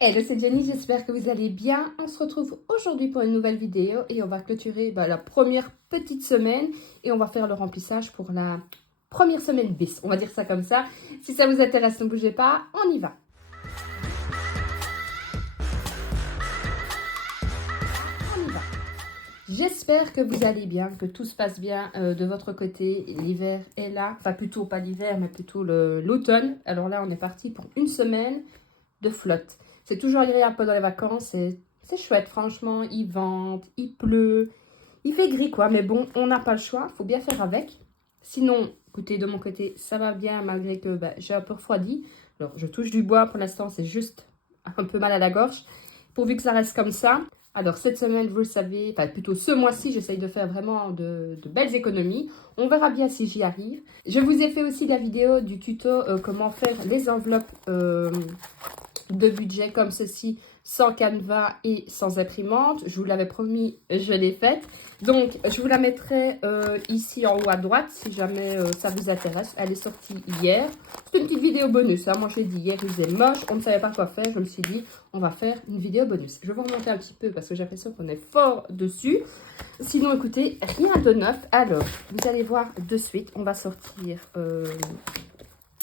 Hello, c'est Jenny, j'espère que vous allez bien. On se retrouve aujourd'hui pour une nouvelle vidéo et on va clôturer la première petite semaine et on va faire le remplissage pour la première semaine bis. On va dire ça comme ça. Si ça vous intéresse, ne bougez pas, on y va. On y va. J'espère que vous allez bien, que tout se passe bien de votre côté. L'hiver est là, enfin plutôt pas l'hiver, mais plutôt l'automne. Alors là, on est parti pour une semaine de flotte. C'est toujours agréable pendant les vacances, c'est chouette, franchement. Il vente, il pleut, il fait gris quoi, mais bon, on n'a pas le choix, faut bien faire avec. Sinon, écoutez, de mon côté, ça va bien malgré que j'ai un peu refroidi. Alors, je touche du bois pour l'instant, c'est juste un peu mal à la gorge, pourvu que ça reste comme ça. Alors, cette semaine, vous le savez, enfin plutôt ce mois-ci, j'essaye de faire vraiment de belles économies. On verra bien si j'y arrive. Je vous ai fait aussi la vidéo du tuto comment faire les enveloppes de budget comme ceci, sans canevas et sans imprimante. Je vous l'avais promis, je l'ai faite. Donc, je vous la mettrai ici en haut à droite, si jamais ça vous intéresse. Elle est sortie hier. C'est une petite vidéo bonus. Hein. Moi, je l'ai dit hier, il faisait moche. On ne savait pas quoi faire. Je me suis dit, on va faire une vidéo bonus. Je vais vous remonter un petit peu parce que j'ai l'impression qu'on est fort dessus. Sinon, écoutez, rien de neuf. Alors, vous allez voir de suite. On va sortir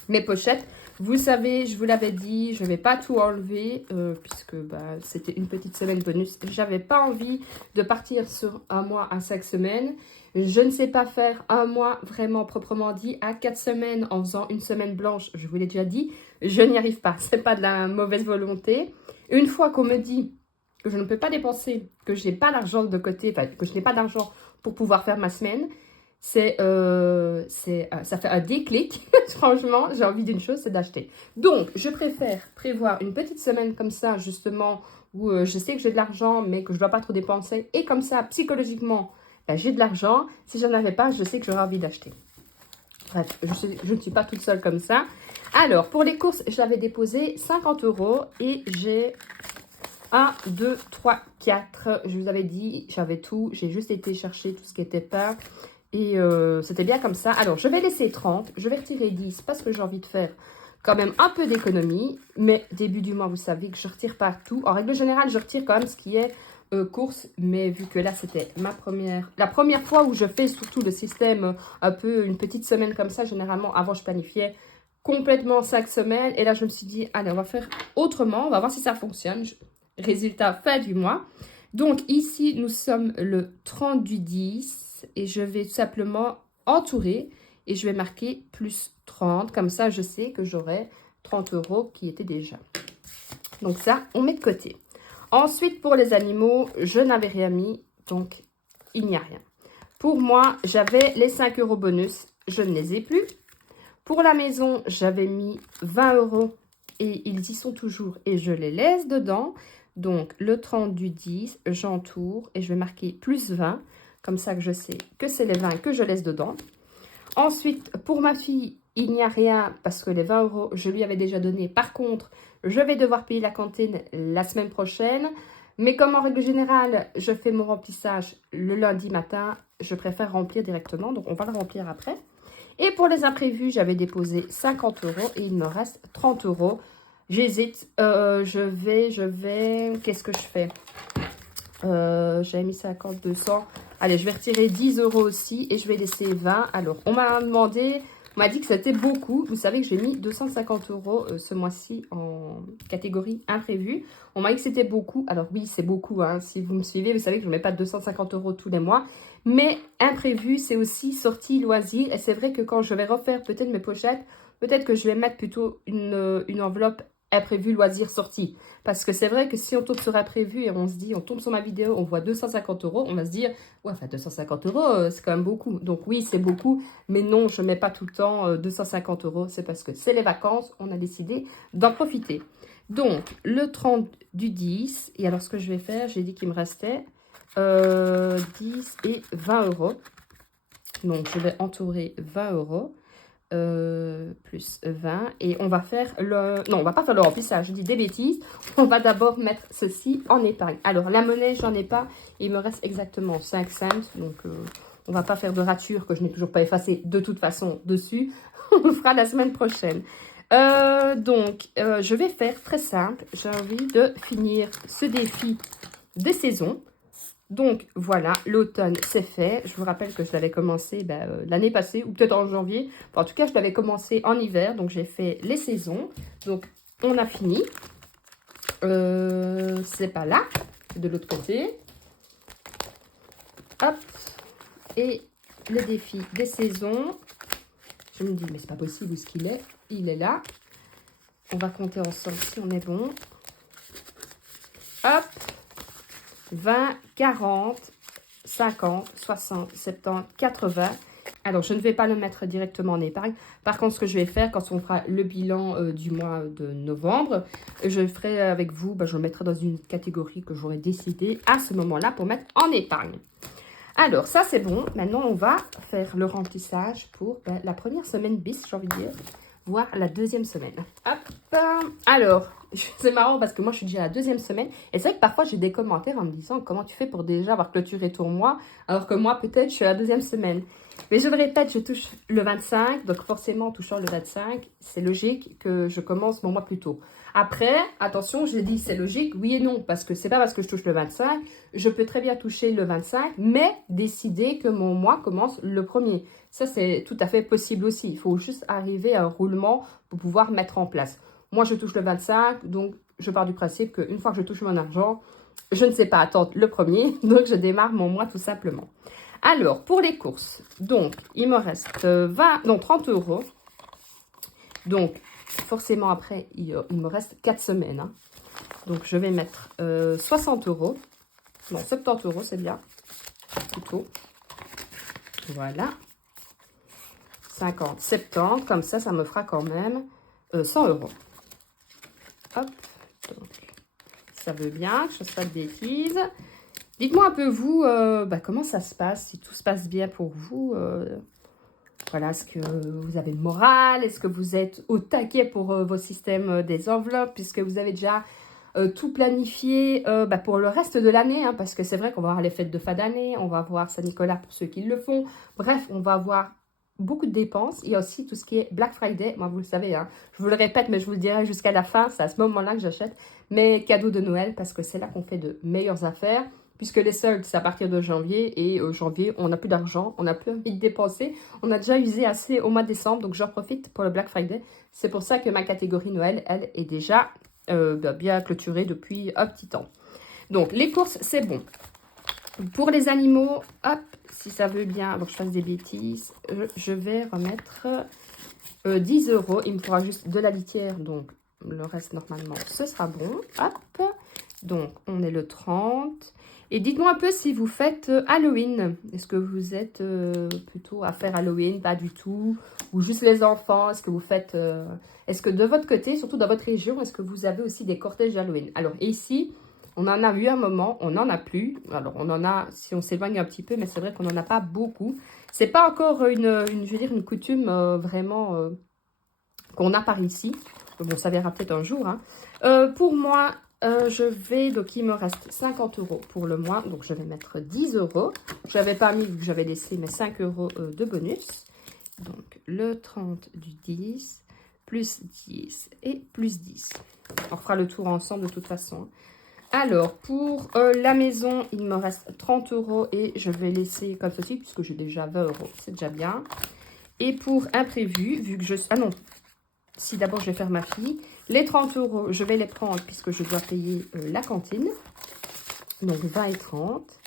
mes pochettes. Vous savez, je vous l'avais dit, je ne vais pas tout enlever puisque c'était une petite semaine bonus. J'avais pas envie de partir sur un mois à 5 semaines. Je ne sais pas faire un mois vraiment proprement dit à 4 semaines en faisant une semaine blanche. Je vous l'ai déjà dit, je n'y arrive pas. C'est pas de la mauvaise volonté. Une fois qu'on me dit que je ne peux pas dépenser, que je n'ai pas d'argent de côté, enfin que je n'ai pas d'argent pour pouvoir faire ma semaine, ça fait un déclic. Franchement, j'ai envie d'une chose, c'est d'acheter. Donc, je préfère prévoir une petite semaine comme ça, justement, où je sais que j'ai de l'argent, mais que je ne dois pas trop dépenser. Et comme ça, psychologiquement, j'ai de l'argent. Si je n'en avais pas, je sais que j'aurais envie d'acheter. Bref, je ne suis pas toute seule comme ça. Alors, pour les courses, j'avais déposé 50 € et j'ai 1, 2, 3, 4. Je vous avais dit, j'avais tout. J'ai juste été chercher tout ce qui était pain. Et c'était bien comme ça. Alors, je vais laisser 30. Je vais retirer 10 parce que j'ai envie de faire quand même un peu d'économie. Mais début du mois, vous savez que je ne retire pas tout. En règle générale, je retire quand même ce qui est course. Mais vu que là, c'était la première fois où je fais surtout le système un peu une petite semaine comme ça. Généralement, avant, je planifiais complètement 5 semaines. Et là, je me suis dit, allez, on va faire autrement. On va voir si ça fonctionne. Résultat, fin du mois. Donc, ici, nous sommes le 30 du 10. Et je vais tout simplement entourer et je vais marquer plus 30. Comme ça, je sais que j'aurai 30 € qui étaient déjà. Donc ça, on met de côté. Ensuite, pour les animaux, je n'avais rien mis. Donc, il n'y a rien. Pour moi, j'avais les 5 € bonus. Je ne les ai plus. Pour la maison, j'avais mis 20 € et ils y sont toujours. Et je les laisse dedans. Donc, le 30 du 10, j'entoure et je vais marquer plus 20. Comme ça que je sais que c'est les 20 que je laisse dedans. Ensuite, pour ma fille, il n'y a rien parce que les 20 €, je lui avais déjà donné. Par contre, je vais devoir payer la cantine la semaine prochaine. Mais comme en règle générale, je fais mon remplissage le lundi matin, je préfère remplir directement. Donc, on va le remplir après. Et pour les imprévus, j'avais déposé 50 € et il me reste 30 €. J'hésite. Qu'est-ce que je fais? J'avais mis 50, 200. Allez, je vais retirer 10 € aussi et je vais laisser 20. Alors, on m'a dit que c'était beaucoup. Vous savez que j'ai mis 250 € ce mois-ci en catégorie imprévu. On m'a dit que c'était beaucoup. Alors oui, c'est beaucoup. Hein. Si vous me suivez, vous savez que je ne mets pas 250 € tous les mois. Mais imprévu, c'est aussi sortie loisir. Et c'est vrai que quand je vais refaire peut-être mes pochettes, peut-être que je vais mettre plutôt une enveloppe imprévu, loisir, sortie. Parce que c'est vrai que si on tombe sur imprévu et on se dit, on tombe sur ma vidéo, on voit 250 €, on va se dire, ouais, enfin 250 €, c'est quand même beaucoup. Donc oui, c'est beaucoup, mais non, je ne mets pas tout le temps 250 €. C'est parce que c'est les vacances, on a décidé d'en profiter. Donc, le 30 du 10, et alors ce que je vais faire, j'ai dit qu'il me restait 10 et 20 €. Donc, je vais entourer 20 €. Plus 20 et on va faire non, on va pas faire le remplissage, je dis des bêtises. On va d'abord mettre ceci en épargne. Alors la monnaie, j'en ai pas, il me reste exactement 5 cents, donc on va pas faire de rature que je n'ai toujours pas effacé de toute façon dessus. On le fera la semaine prochaine. Je vais faire très simple. J'ai envie de finir ce défi des saisons. Donc, voilà, l'automne, c'est fait. Je vous rappelle que je l'avais commencé l'année passée, ou peut-être en janvier. Enfin, en tout cas, je l'avais commencé en hiver. Donc, j'ai fait les saisons. Donc, on a fini. C'est pas là, c'est de l'autre côté. Hop. Et le défi des saisons. Je me dis, mais c'est pas possible, où est-ce qu'il est? Il est là. On va compter ensemble si on est bon. Hop. 20, 40, 50, 60, 70, 80. Alors, je ne vais pas le mettre directement en épargne. Par contre, ce que je vais faire, quand on fera le bilan du mois de novembre, je ferai avec vous, je le mettrai dans une catégorie que j'aurai décidé à ce moment-là pour mettre en épargne. Alors, ça, c'est bon. Maintenant, on va faire le remplissage pour la première semaine bis, j'ai envie de dire, voire la deuxième semaine. Hop. Alors, c'est marrant parce que moi, je suis déjà à la deuxième semaine. Et c'est vrai que parfois, j'ai des commentaires en me disant comment tu fais pour déjà avoir clôturé ton mois, alors que moi, peut-être, je suis à la deuxième semaine. Mais je le répète, je touche le 25. Donc, forcément, en touchant le 25, c'est logique que je commence mon mois plus tôt. Après, attention, je dis c'est logique, oui et non. Parce que c'est pas parce que je touche le 25, je peux très bien toucher le 25, mais décider que mon mois commence le 1er. Ça, c'est tout à fait possible aussi. Il faut juste arriver à un roulement pour pouvoir mettre en place. Moi, je touche le 25, donc je pars du principe qu'une fois que je touche mon argent, je ne sais pas attendre le 1er, donc je démarre mon mois tout simplement. Alors, pour les courses, donc, il me reste 30 euros. Donc, forcément, après, il me reste 4 semaines. Hein. Donc, je vais mettre 60 euros. Non, 70 euros, c'est bien. Plutôt. Voilà. 50, 70. Comme ça me fera quand même 100 euros. Hop. Donc, ça veut bien que je ne fasse pas de bêtises. Dites-moi un peu, vous, comment ça se passe, si tout se passe bien pour vous. Voilà, est-ce que vous avez le moral? Est-ce que vous êtes au taquet pour vos systèmes des enveloppes, puisque vous avez déjà tout planifié pour le reste de l'année, hein, parce que c'est vrai qu'on va avoir les fêtes de fin d'année, on va avoir Saint-Nicolas pour ceux qui le font. Bref, on va avoir beaucoup de dépenses. Il y a aussi tout ce qui est Black Friday. Moi, vous le savez, hein, je vous le répète, mais je vous le dirai jusqu'à la fin. C'est à ce moment-là que j'achète mes cadeaux de Noël, parce que c'est là qu'on fait de meilleures affaires. Puisque les soldes, c'est à partir de janvier. Et janvier, on n'a plus d'argent, on n'a plus envie de dépenser. On a déjà usé assez au mois de décembre, donc j'en profite pour le Black Friday. C'est pour ça que ma catégorie Noël, elle, est déjà bien clôturée depuis un petit temps. Donc, les courses, c'est bon. Pour les animaux, hop, si ça veut bien, avant que je fasse des bêtises, je vais remettre 10 euros. Il me faudra juste de la litière, donc le reste, normalement, ce sera bon. Hop, donc on est le 30. Et dites-moi un peu si vous faites Halloween. Est-ce que vous êtes plutôt à faire Halloween? Pas du tout. Ou juste les enfants? Est-ce que vous faites... Est-ce que de votre côté, surtout dans votre région, est-ce que vous avez aussi des cortèges Halloween? Alors ici, on en a eu un moment, on n'en a plus. Alors on en a, si on s'éloigne un petit peu, mais c'est vrai qu'on n'en a pas beaucoup. C'est pas encore je veux dire, une coutume vraiment qu'on a par ici. Bon, ça verra peut-être un jour. Hein. Pour moi... donc il me reste 50 euros pour le mois, donc je vais mettre 10 euros. Je n'avais pas mis, vu que j'avais laissé mes 5 euros de bonus. Donc le 30 du 10, plus 10 et plus 10. On fera le tour ensemble de toute façon. Alors, pour la maison, il me reste 30 euros et je vais laisser comme ceci, puisque j'ai déjà 20 euros, c'est déjà bien. Et pour imprévu, vu que je... Ah non, si d'abord je vais faire ma fille, les 30 euros, je vais les prendre puisque je dois payer la cantine. Donc 20 et 30.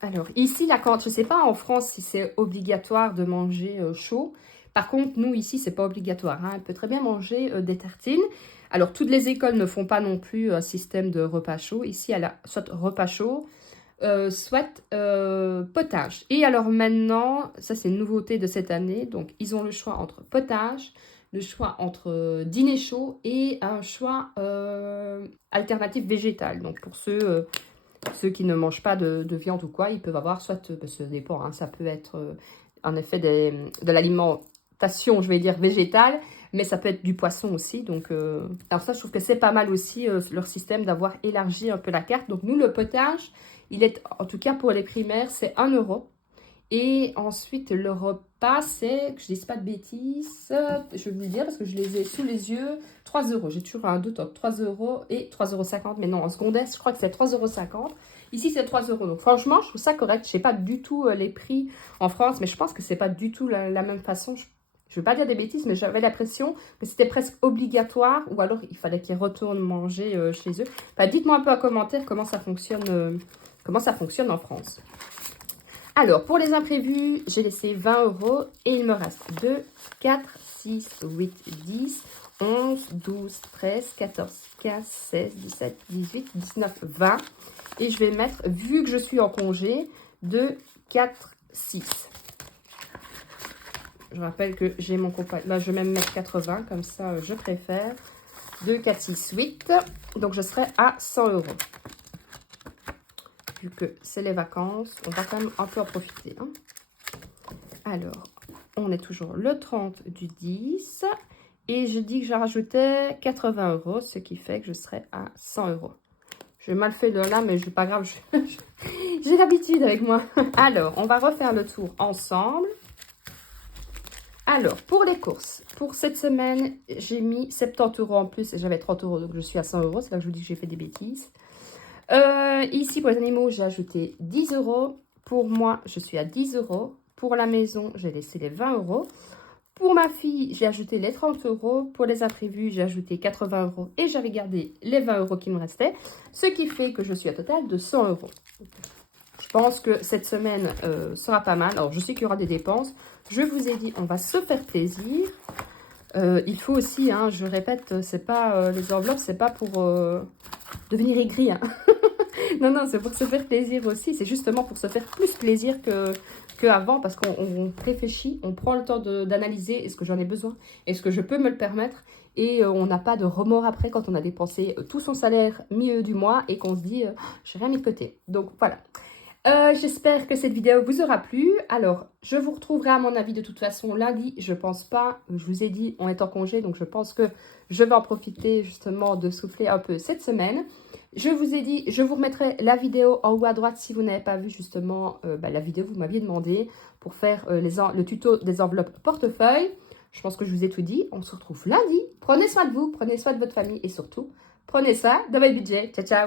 Alors ici, la cantine, je ne sais pas en France si c'est obligatoire de manger chaud. Par contre, nous ici, c'est pas obligatoire. Hein. Elle peut très bien manger des tartines. Alors toutes les écoles ne font pas non plus un système de repas chaud. Ici, elle a soit repas chaud, soit potage. Et alors maintenant, ça c'est une nouveauté de cette année. Donc ils ont le choix entre potage, le choix entre dîner chaud et un choix alternatif végétal. Donc pour ceux qui ne mangent pas de viande ou quoi, ils peuvent avoir soit, ça dépend, hein, ça peut être en effet de l'alimentation, je vais dire végétale, mais ça peut être du poisson aussi. Donc alors ça, je trouve que c'est pas mal aussi leur système d'avoir élargi un peu la carte. Donc nous, le potage, il est, en tout cas pour les primaires, c'est 1 euro. Et ensuite, le repas, c'est, que je ne dise pas de bêtises, je vais vous le dire parce que je les ai sous les yeux, 3 euros. J'ai toujours un doute entre 3 euros et 3,50 €. Mais non, en secondaire, je crois que c'est 3,50 €. Ici, c'est 3 euros. Donc, franchement, je trouve ça correct. Je ne sais pas du tout les prix en France, mais je pense que ce n'est pas du tout la même façon. Je ne veux pas dire des bêtises, mais j'avais l'impression que c'était presque obligatoire ou alors il fallait qu'ils retournent manger chez eux. Enfin, dites-moi un peu en commentaire comment ça fonctionne en France. Alors, pour les imprévus, j'ai laissé 20 € et il me reste 2, 4, 6, 8, 10, 11, 12, 13, 14, 15, 16, 17, 18, 19, 20. Et je vais mettre, vu que je suis en congé, 2, 4, 6. Je rappelle que j'ai mon compagnon. Là, je vais même mettre 80, comme ça, je préfère. 2, 4, 6, 8. Donc, je serai à 100 €. Vu que c'est les vacances, on va quand même un peu en profiter. Hein. Alors, on est toujours le 30 du 10. Et je dis que je rajoutais 80 €, ce qui fait que je serai à 100 €. J'ai mal fait là, mais c'est pas grave. J'ai l'habitude avec moi. Alors, on va refaire le tour ensemble. Alors, pour les courses, pour cette semaine, j'ai mis 70 € en plus. Et j'avais 30 €, donc je suis à 100 €. C'est là que je vous dis que j'ai fait des bêtises. Ici, pour les animaux, j'ai ajouté 10 €. Pour moi, je suis à 10 €. Pour la maison, j'ai laissé les 20 €. Pour ma fille, j'ai ajouté les 30 €. Pour les imprévus, j'ai ajouté 80 € et j'avais gardé les 20 € qui me restaient. Ce qui fait que je suis à total de 100 €. Je pense que cette semaine sera pas mal. Alors, je sais qu'il y aura des dépenses. Je vous ai dit, on va se faire plaisir. Il faut aussi, hein, je répète, c'est pas les enveloppes, c'est pas pour devenir aigri. Hein. Non, c'est pour se faire plaisir aussi. C'est justement pour se faire plus plaisir qu'avant parce qu'on réfléchit, on prend le temps d'analyser est-ce que j'en ai besoin, est-ce que je peux me le permettre et on n'a pas de remords après quand on a dépensé tout son salaire milieu du mois et qu'on se dit j'ai rien mis de côté. Donc voilà. J'espère que cette vidéo vous aura plu. Alors, je vous retrouverai à mon avis de toute façon lundi. Je pense pas, je vous ai dit, on est en congé, donc je pense que je vais en profiter justement de souffler un peu cette semaine. Je vous ai dit, je vous remettrai la vidéo en haut à droite si vous n'avez pas vu justement la vidéo que vous m'aviez demandé pour faire le tuto des enveloppes portefeuille. Je pense que je vous ai tout dit. On se retrouve lundi. Prenez soin de vous, prenez soin de votre famille et surtout, prenez soin de votre budget. Ciao, ciao!